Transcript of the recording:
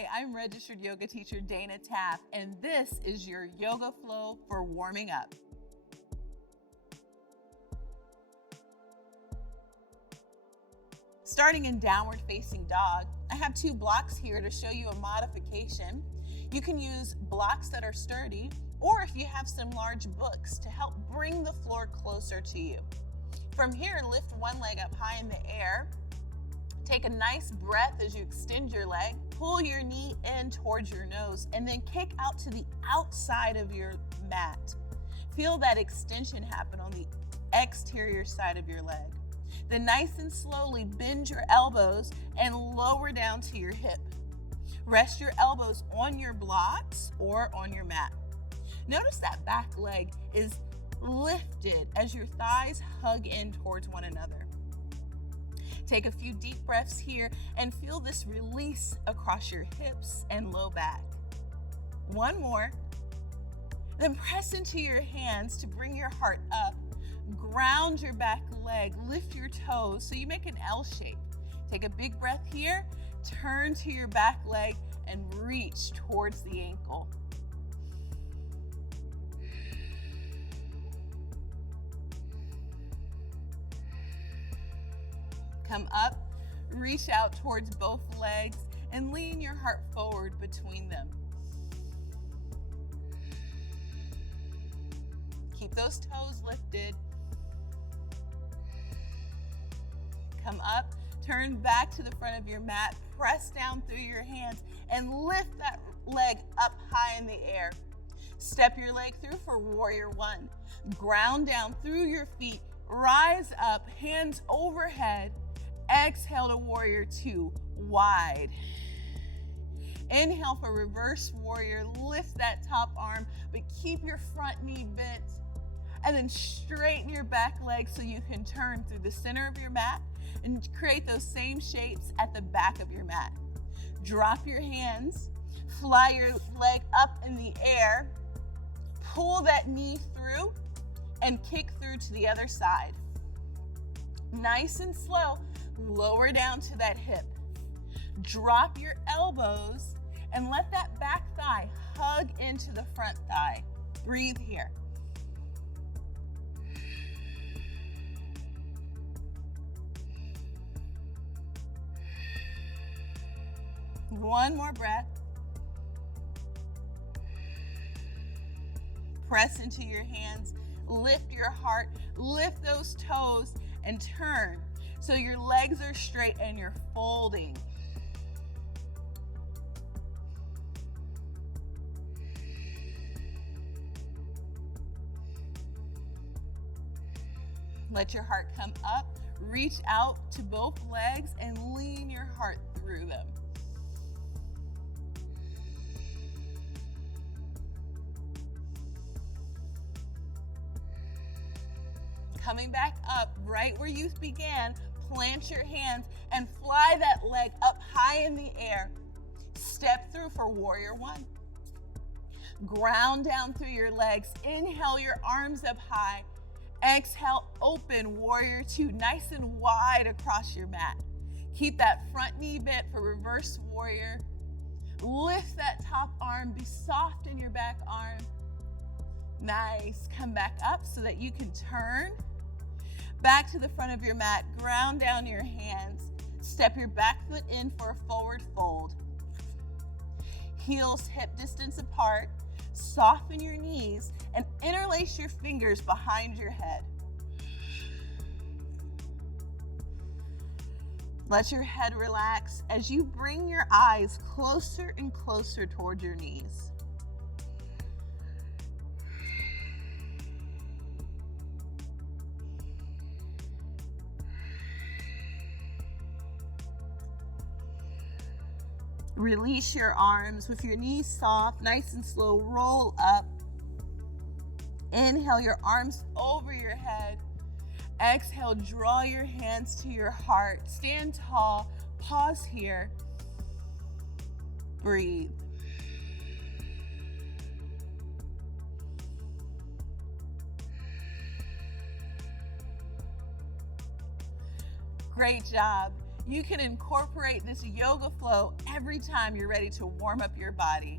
Hi, I'm registered yoga teacher Dana Taft, and this is your yoga flow for warming up. Starting in downward facing dog, I have 2 blocks here to show you a modification. You can use blocks that are sturdy, or if you have some large books to help bring the floor closer to you. From here, lift one leg up high in the air. Take a nice breath as you extend your leg. Pull your knee in towards your nose and then kick out to the outside of your mat. Feel that extension happen on the exterior side of your leg. Then nice and slowly bend your elbows and lower down to your hip. Rest your elbows on your blocks or on your mat. Notice that back leg is lifted as your thighs hug in towards one another. Take a few deep breaths here and feel this release across your hips and low back. One more. Then press into your hands to bring your heart up. Ground your back leg, lift your toes so you make an L shape. Take a big breath here, turn to your back leg and reach towards the ankle. Come up, reach out towards both legs and lean your heart forward between them. Keep those toes lifted. Come up, turn back to the front of your mat, press down through your hands and lift that leg up high in the air. Step your leg through for warrior 1. Ground down through your feet, rise up, hands overhead. Exhale to warrior 2, wide. Inhale for reverse warrior, lift that top arm, but keep your front knee bent. And then straighten your back leg so you can turn through the center of your mat and create those same shapes at the back of your mat. Drop your hands, fly your leg up in the air, pull that knee through, and kick through to the other side. Nice and slow, lower down to that hip. Drop your elbows and let that back thigh hug into the front thigh. Breathe here. One more breath. Press into your hands, lift your heart, lift those toes, and turn so your legs are straight and you're folding. Let your heart come up, reach out to both legs, and lean your heart through them. Coming back up right where you began, plant your hands and fly that leg up high in the air. Step through for warrior 1. Ground down through your legs. Inhale your arms up high. Exhale, open warrior 2, nice and wide across your mat. Keep that front knee bent for reverse warrior. Lift that top arm, be soft in your back arm. Nice, come back up so that you can turn. Back to the front of your mat, ground down your hands. Step your back foot in for a forward fold. Heels hip distance apart. Soften your knees and interlace your fingers behind your head. Let your head relax as you bring your eyes closer and closer toward your knees. Release your arms with your knees soft, nice and slow, roll up. Inhale your arms over your head. Exhale, draw your hands to your heart. Stand tall, pause here. Breathe. Great job. You can incorporate this yoga flow every time you're ready to warm up your body.